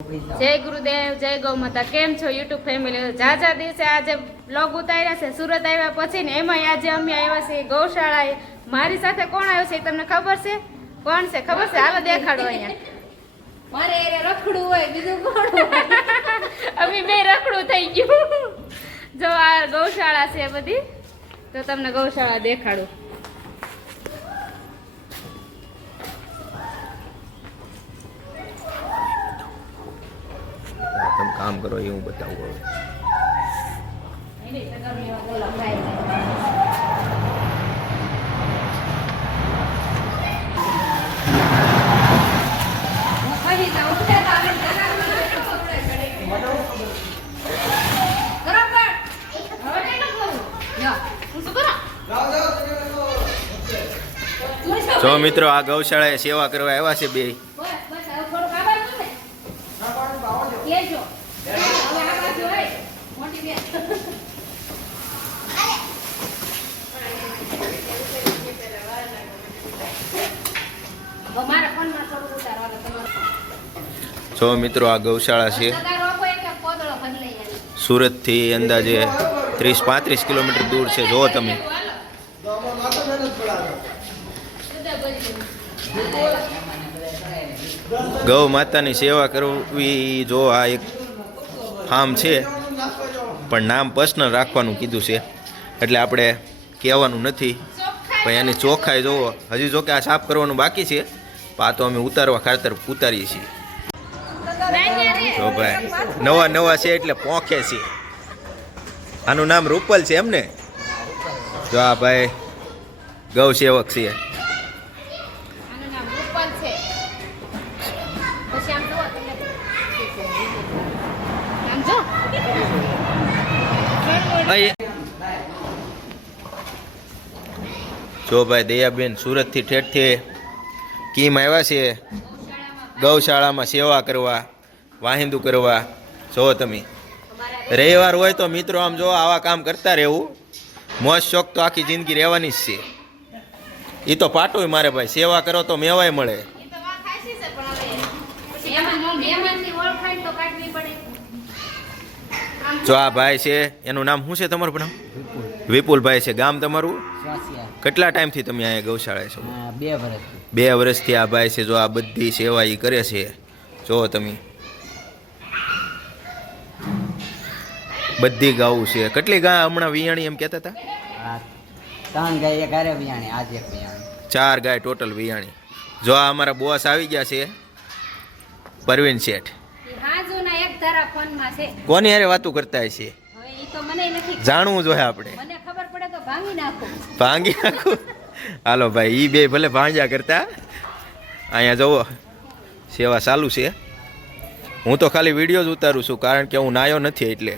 જય ગુરુદેવ, જય ગૌ માતા। કેમ છો યુટ્યુબ ફેમિલી? ઝાઝા દિવસે આજે બ્લોગ ઉતાર્યા છે સુરત આવ્યા પછી ને, એમાં આજે અમે આવ્યા છીએ ગૌશાળાએ। મારી સાથે કોણ આવ્યો છે તમને ખબર છે? કોણ છે ખબર છે? હાલો દેખાડો અહીંયા। મારે એ રખડું હોય બીજું કોણ હોય? અમે બે રખડું થઈ ગયું। જો આ ગૌશાળા છે બધી, તો તમને ગૌશાળા દેખાડું। તમે કામ કરો એ હું બતાવું। જો મિત્રો, આ ગૌશાળાએ સેવા કરવા આવ્યા છે બે। જો મિત્રો, આ ગૌશાળા છે સુરતથી અંદાજે 30-35 કિલોમીટર દૂર છે। જો તમે ગૌ માતાની સેવા કરવી। જો આ એક ફાર્મ છે, પણ નામ પર્સનલ રાખવાનું કીધું છે, એટલે આપણે કહેવાનું નથી। પણ એની ચોખ્ખાઈ જોવો। હજી જો કે આ સાફ કરવાનું બાકી છે, આ તો અમે ઉતારવા ખાતર ઉતારીએ છીએ। જો ભાઈ નવા છે એટલે પોંખે છે। આનું નામ રૂપલ છે એમને। જો આ ભાઈ ગૌ સેવક છે। જો ભાઈ દયાબેન સુરતથી ઠેઠથી કીમ આવ્યા છે ગૌશાળામાં સેવા કરવા, વાહિંદુ કરવા। જો તમે રવિવાર હોય તો મિત્રો આમ જો આવા કામ કરતા રહેવું। મોજ શોખ તો આખી જિંદગી રહેવાની જ છે। એ તો પાટોય મારે ભાઈ, સેવા કરો તો મેવાય મળે। જો આ ભાઈ છે, એનું નામ શું છે તમારું? પણ વિપુલભાઈ છે। ગામ તમારું? કેટલા ટાઈમથી તમે અહીંયા ગૌશાળાએ છો? 2 વર્ષથી। 2 વર્ષથી આ ભાઈ છે। જો આ બધી સેવા એ કરે છે। જો તમે બધી ગાવું છે। કેટલી ગા હમણાં વિયાણી એમ કહેતા હતા? 3 ગાય, 1 હારે વિયાણી, આજ 1 વિયાણી, 4 ગાય ટોટલ વિયાણી। જો આ અમારા બોસ આવી ગયા છે, પરવીન શેઠ। કોની હારે વાતું કરતા હશે? જાણવું જોઈએ આપણે। ભાંગી નાખું। હાલો ભાઈ, એ બે ભલે ભાંજા કરતા। અહીંયા જુઓ સેવા ચાલુ છે। હું તો ખાલી વિડીયો જ ઉતારું છું, કારણ કે હું નાયો નથી એટલે।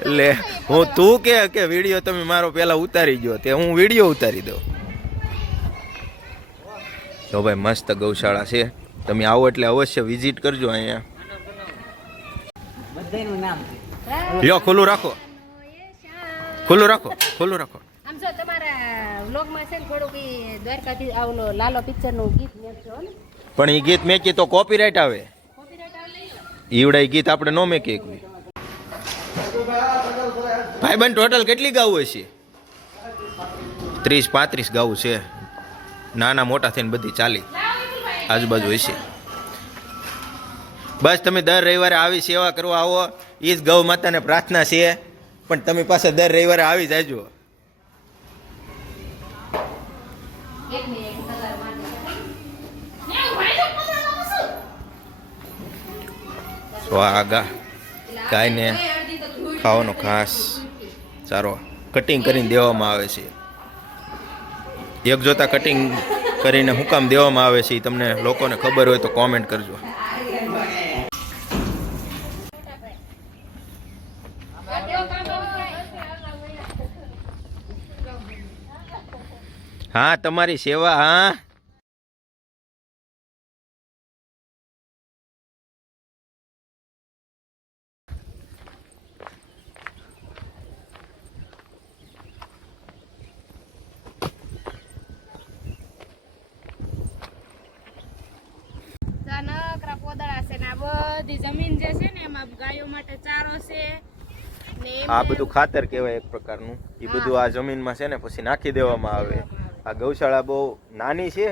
એટલે હું તું કે વિડીયો તમે મારો પહેલા ઉતારી ગયો, તે હું વિડીયો ઉતારી દઉં। જો ભાઈ મસ્ત ગૌશાળા છે। તમે આવો એટલે અવશ્ય વિઝિટ કરજો અહીંયા। બધાયનું નામ છે। લ્યો ખુલ્લું રાખો, ખુલ્લું રાખો, ખુલ્લું રાખો। આમ જો તમારા વ્લોગમાં છે ને થોડુંક ઈ દ્વારકાથી આવલો લાલો પિક્ચરનું ગીત મેકજો ને। પણ એ ગીત મેકી તો કોપીરાઇટ આવે। ઈવડા ગીત આપણે નો મેકી એકવી। ભાઈબંધ ટોટલ કેટલી ગાવું હશે? 30-35 ગાવું છે। નાના મોટા થઈને બધી ચાલી આજુબાજુ હશે। બસ તમે દર રવિવારે આવી સેવા કરવા આવો, એ જ ગૌ માતાને પ્રાર્થના છે। પણ તમે પાસે દર રવિવારે આવી જાયજો। તો આ ગાયને ખાવાનો ખાસ ચારો કટિંગ કરીને દેવામાં આવે છે। એક જોતા કટિંગ કરીને હું કામ દેવામાં આવે છે, એ તમને લોકોને ખબર હોય તો કોમેન્ટ કરજો। હા, તમારી સેવા। હા, તો આ નકરા પોદળા છે ને આ બધી જમીન જે છે ને એમાં ગાયો માટે ચારો છે ને આ બધું ખાતર કહેવાય એક પ્રકારનું. એ બધું આ જમીનમાં છે ને પછી નાખી દેવામાં આવે. આ ગૌશાળા બહુ નાની છે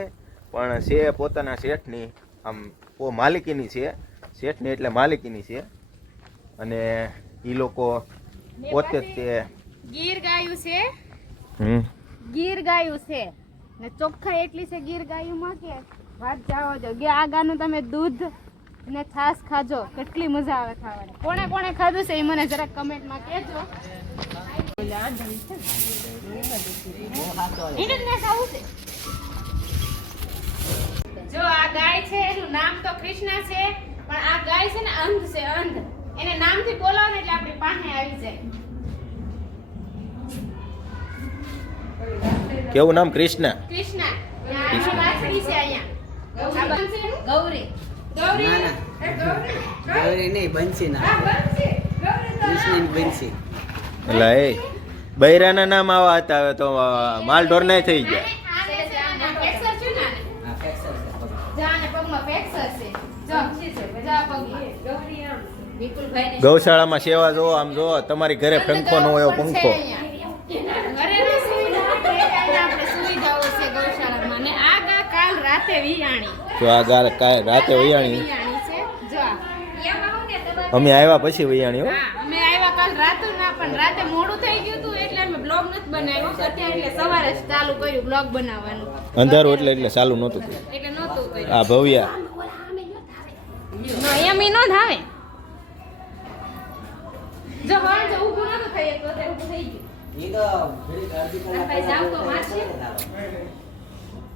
પણ છે પોતાના શેઠની, આમ માલિકીની છે. શેઠની એટલે માલિકીની છે. અને એ લોકો પોતે જ તે ગીર ગાયું છે. હમ ગીર ગાયું છે ને ચોખ્ખા એટલી છે ગીર ગાયુંમાં કે વાત જાઓ જો કે આ ગાનું તમે દૂધ ને છાશ ખાજો, કેટલી મજા આવે ખાવાની. કોણે કોણે ખાધું છે એ મને જરાક કમેન્ટમાં કહેજો. જો આ ગાય છે એનું નામ તો કૃષ્ણા છે, પણ આ ગાય છે ને અંધ છે, અંધ. એને નામથી બોલાવો ને એટલે આપણી પાસે આવી જાય. કેવું નામ? કૃષ્ણ. કૃષ્ણા. આ વાછડી છે અહીંયા. આ બંસી એનું? ગૌરી ગૌરી. ના, ના. એ ગૌરી. ગૌરી નહીં, બંસી ના. હા, બંસી. ગૌરી તો કૃષ્ણની બંસી. એટલે એ બૈરાના નામ આવા હતા, હવે તો માલઢોર નહીં થઈ ગયા. આને છે આને ફ્રેક્ચર છે ને આને. હા, ફ્રેક્ચર છે પગ. જા આને પગમાં ફ્રેક્ચર છે. જો જા પગમાં. ગૌરી આમ વિપુલભાઈ ગૌશાળામાં સેવા જોવો, આમ જોવો. તમારી ઘરે પંખો ન હોય એવો પંખો. ઘરેની સુવિધા છે, અહીંયા આપણે સુવિધાઓ છે ગૌશાળામાં. ને આ ગા કાલ રાતે વિયાણી. જો આ રાતે વૈયાણી. વિયાણી છે. જો આ. અમે આવ્યા પછી વૈયાણી હો. હા, અમે આવ્યા કાલ રાતે ના, પણ રાતે મોડું થઈ ગયું હતું એટલે અમે બ્લોગ નથી બનાવ્યો. અત્યારે એટલે સવારે જ ચાલુ કર્યું બ્લોગ બનાવવાનું. અંધારું એટલે ચાલુ નહોતું કર્યું. એટલે નહોતું કર્યું. આ ભવ્યા નો એમ ઈ નો જ આવે. જો વાળ જો ઊભું નતું થઈ તો તે ઊભું થઈ ગયું. ઈ તો ઘડીક અડધી કલાક ભાઈ જાવ તો મારશે.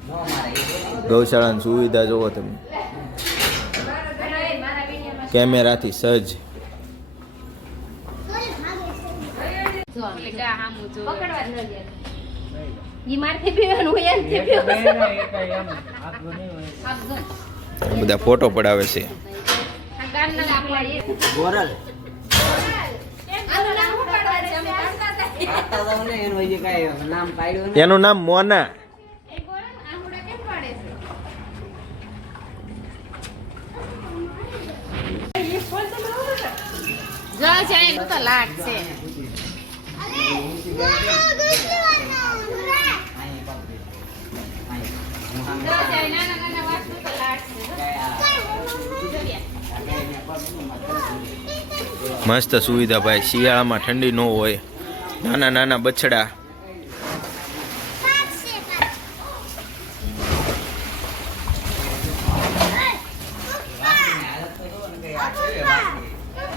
નો મારે, ઈ બોલો. ગૌશાળાની સુવિધા જોવો તમે. મારા વિડીયોમાં કેમેરાથી સજ્જ. જો આમ એટલે ગા હામું જો. પકડવા જ ન દે. ઈ મારથી પીવાનું હોય એનથી પીવાનું. આપજો. આ બધા ફોટો પડાવે છે. આ ગામના આપણા એ ગોરલ. આનું નામ શું પાડવા છે? અમે પાડતા હતા. પાડતા જાવ ને, એનું હજી કાંઈ નામ પાડ્યું નથી. એનું નામ મોના. એ ગોરન આહુડા કેમ પાડે છે? જો છે એ તો લાટ છે. અહીં પકડી. અહીં. હું સામે જો છે નાના નાના વાસણું તો લાટ છે. મસ્ત સુવિધા ભાઈ. શિયાળામાં ઠંડી ન હોય. નાના નાના બછડા.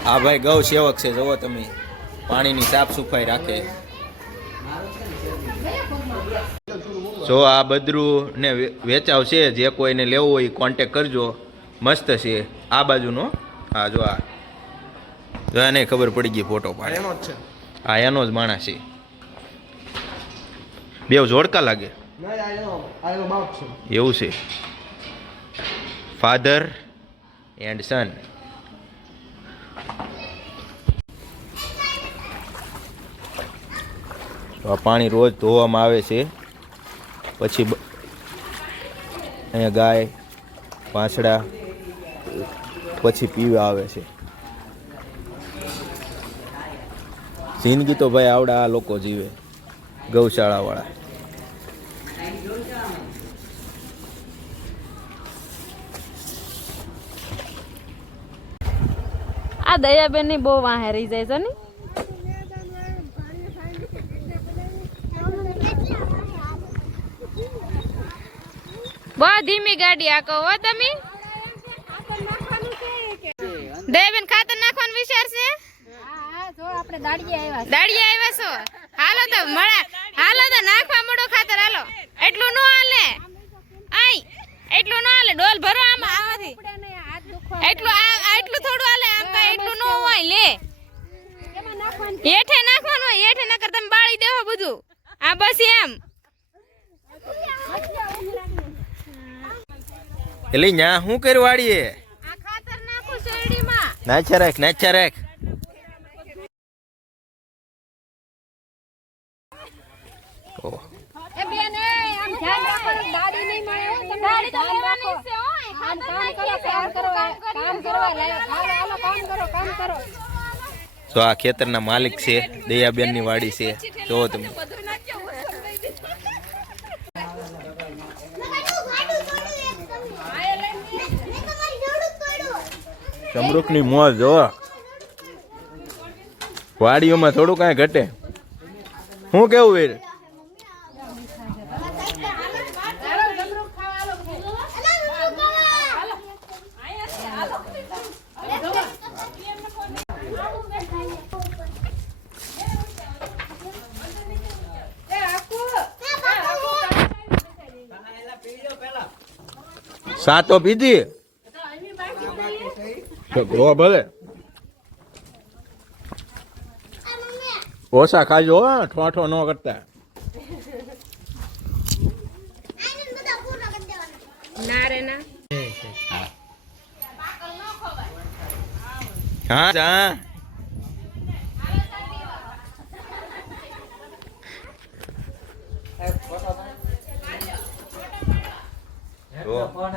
આ ભાઈ ગૌ સેવક છે, જુઓ તમે. પાણીની સાફ સફાઈ રાખે. જો આ બદરું ને વેચાવ છે, જે કોઈને લેવું હોય કોન્ટેક કરજો. મસ્ત છે. આ બાજુનો. હા જો આ જો એને ખબર પડી ગઈ ફોટો પાડે. હા એનો જ માણસ છે. બેવ જોડકા લાગે એવું છે. ફાધર એન્ડ સન. આ પાણી રોજ ધોવામાં આવે છે. પછી અહીંયા ગાય પાંછડા પછી પીવા આવે છે. જિંદગી તો ભાઈ આવડા આ લોકો જીવે, ગૌશાળાવાળા. આ દયાબેન ની બહુ વાહે રહી જાય છે ને. બહુ ધીમી ગાડી આ કહો તમે. દયાબેન ખાતર નાખવાનો વિચાર છે? હા જો આપણે દાડીએ આવ્યા છે. દાડિયા આવ્યા છો? હાલો તો મળા, હાલો તો નાખવા મળો ખાતર. હાલો એટલું નો હાલે. આઈ એટલું નો હાલે. ડોલ ભરો આમાં આમાંથી. આપણે ને હાથ દુખવા એટલું એટલું થોડું હાલે. આમ કાંઈ એટલું નો હોય. લે એમાં નાખવાનું. હેઠે નાખવાનું હોય. હેઠે નકર તમે બાળી દેવો બધું. આ બસ એમ. એટલે ન્યા શું કર્યું વાળીએ? આ ખાતર નાખું શેરડીમાં. નાચા રાખ, નાચા રાખ. એ બેન એ આમ ધ્યાન રાખો ને દાડી નહીં મળે હો તમે. કામ રાખો. કામ કરવા લાયક. હાલો કામ કરો. જો આ ખેતરના માલિક છે, દયાબેનની વાડી છે. જો તમે જમરૂખની મોજ જો. વાડીઓમાં થોડું કાંઈ ઘટે. શું કેવું વીર? સાતો પીધી તો ભલે ઓછા ખાજો, ઠોઠો ન કરતા. ના રે ના. હા જા.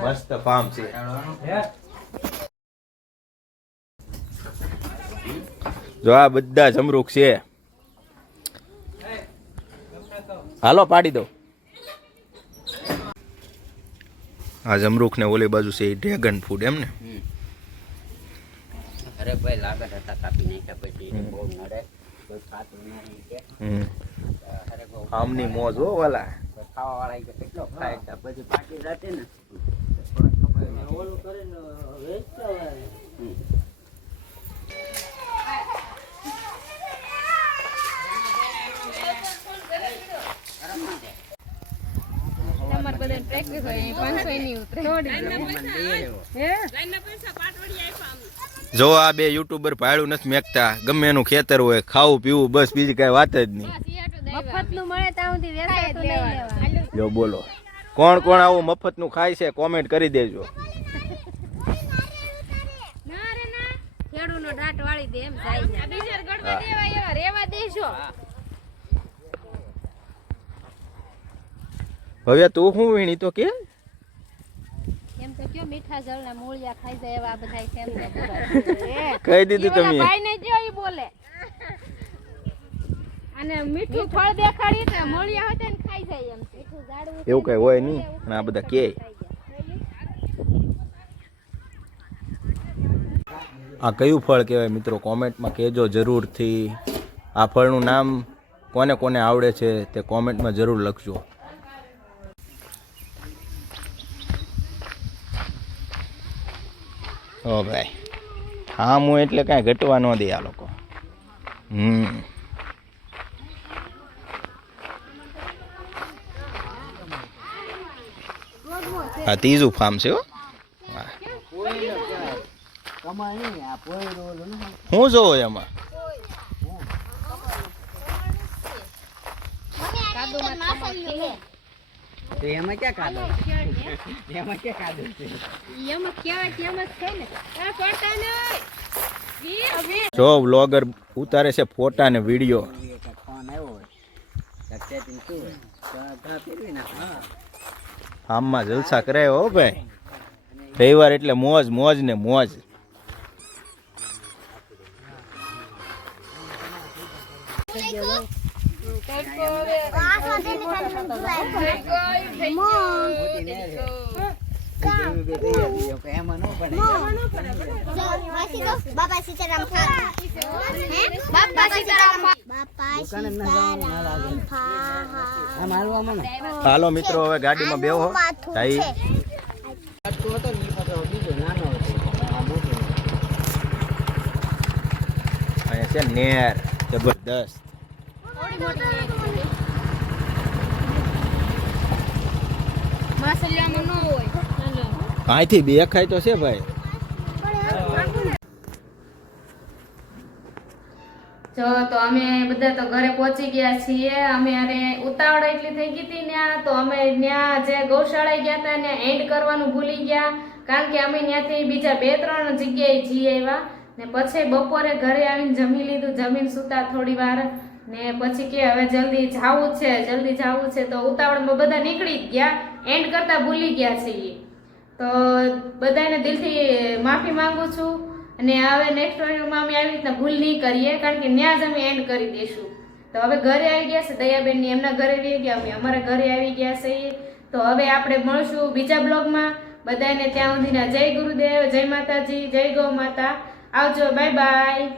મસ્ત ફાર્મ છે. જો આ બધા જમરૂખ છે. હાલો પાડી દો. આ જમરૂખ ને ઓલી બાજુ છે ડ્રેગન ફૂડ એમ ને. અરે ભાઈ લાગત હતા કાપી નાખ્યા પછી બહુ નડે કોઈ ખાતું નહીં કે અરે બહુ આમની મોજ હો વાલા. ખાવા વાળા કે કેટલો ખાય છે પછી પાકી જાતે ને ઓલું કરીને વેચતા હોય. તમારે બધાને પ્રેક્ટિસ હોય 500 ની ઉતરે. જો આ બે યુટ્યુબર ભાડું નથી મેકતા. ગમે એનું ખેતર હોય, ખાવું પીવું બસ, બીજી કઈ વાત જ નહીં. મફતનું મળે ત્યાં સુધી વેચાય તો લઈ લેવા. જો બોલો કોણ કોણ આવું મફતનું ખાય છે કોમેન્ટ કરી દેજો. ના રે ના. ખેડૂનો ડાટ વાળી દે એમ જાય ને. બીજર ગડવા દેવા એવા રેવા દેજો. હવે તું શું વીણી તો કે એમ તો કયો મીઠા જળના મૂળિયા ખાઈ જાય એવા બધા છે એમ ને. કહી દીધું તમે. ભાઈ ને જો ઈ બોલે. અને મીઠું ફળ દેખાડી તો મળ્યા હતા ને ખાઈ જાય એમ. મીઠું જાડવું એવું કઈ હોય નહીં. અને આ બધા કે આ કયું ફળ કહેવાય મિત્રો કોમેન્ટમાં કહેજો જરૂરથી. આ ફળનું નામ કોને કોને આવડે છે તે કોમેન્ટમાં જરૂર લખજો. ઓ ભાઈ હા હું એટલે કાંઈ ઘટવા ન દે આ લોકો. આ ત્રીજું ફાર્મ છે હો. હું જોવો એમાં એમાં ક્યાં કાદો એમાં ક્યાં કાદો છે એમાં કેવાય કે એમ જ છે ને. આ પડતા નહીં. જો વ્લોગર ઉતારે છે ફોટા ને વિડીયો. ફોન આવ્યો હોય સેટિંગ શું હોય તો ફેરવી નાખો. ફાર્મમાં જલસા કરે હો ભાઈ. રવિવાર એટલે મોજ મોજ ને મોજ. એમાં ન પડે બાપા સીતારામ બાપા સીતારામ આમ હાલવામાં ને હાલો મિત્રો હવે ગાડીમાં બેહો. જાય હતો ને બીજો નાનો હતો આ મોટો અહીંયા છે નેર જબરદસ્ત. માસલિયામાં ન હોય. અહીંથી બે ખાય તો છે ભાઈ. જો તો અમે બધા તો ઘરે પહોંચી ગયા છીએ. અમે અરે ઉતાવળ એટલી થઈ ગઈ હતી ત્યાં તો અમે ત્યાં જે ગૌશાળાએ ગયા હતા ત્યાં એન્ડ કરવાનું ભૂલી ગયા. કારણ કે અમે ત્યાંથી બીજા 2-3 જગ્યાએ જઈ આવ્યા ને પછી બપોરે ઘરે આવીને જમી લીધું. જમીન સૂતા થોડી વાર ને પછી કે હવે જલ્દી જાવું છે તો ઉતાવળમાં બધા નીકળી જ ગયા, એન્ડ કરતા ભૂલી ગયા છીએ. તો બધાને દિલથી માફી માંગુ છું અને હવે નેક્સ્ટ વિડીયોમાં અમે આવી રીતના ભૂલ નહીં કરીએ, કારણ કે ત્યાં જ અમે એન્ડ કરી દઈશું. તો હવે ઘરે આવી ગયા છે દયાબેન ની, એમના ઘરે આવી ગયા, અમે અમારા ઘરે આવી ગયા છીએ. તો હવે આપણે મળશું બીજા બ્લોગમાં. બધાને ત્યાં સુધીના જય ગુરુદેવ, જય માતાજી, જય ગૌ માતા. આવજો, બાય બાય.